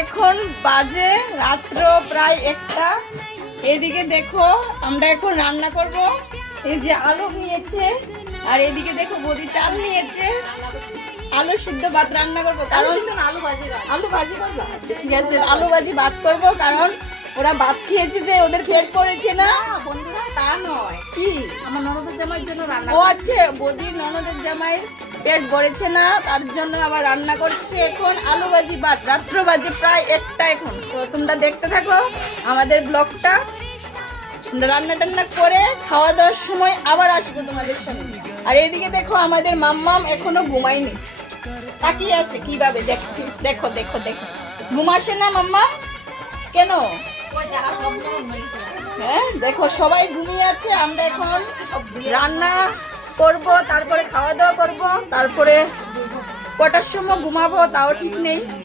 এখন বাজে রাত্র প্রায় 1টা। এদিকে দেখো আমরা এখন রান্না করব। এই যে আলু নিয়েছে, আর এদিকে দেখো বৌদি চাল নিয়েছে। আলু সিদ্ধ ভাত রান্না করবো, কারণ আলু ভাজি করবো। আচ্ছা ঠিক আছে, আলু ভাজি ভাত করবো, কারণ ওরা ভাত খেয়েছে যে ওদের পেট পড়েছে না। বন্ধুরা তা নয়, কি আমার ননদের জামাইয়ের জন্য রান্না ও আছে, বৌদি ননদের জামাই পেট ভরেছে না, তার জন্য আবার রান্না করছে এখন আলু ভাজি ভাত। রাত্র বাজে প্রায় 1টা এখন। তো তোমরা দেখতে থাকো আমাদের ব্লগটা। আমরা রান্না টান্না করে খাওয়া দাওয়ার সময় আবার আসবো তোমাদের সামনে। আর এইদিকে দেখো আমাদের মাম্মাম এখনো ঘুমায়নি, তাকিয়ে আছে কিভাবে। দেখো দেখো দেখো দেখো, ঘুম আসে না মাম্মা কেন? হ্যাঁ দেখো সবাই ঘুমিয়ে আছে। আমরা এখন রান্না করব, তারপরে খাওয়া দাওয়া করব, তারপরে কটার সময় ঘুমাবো তাও ঠিক নেই।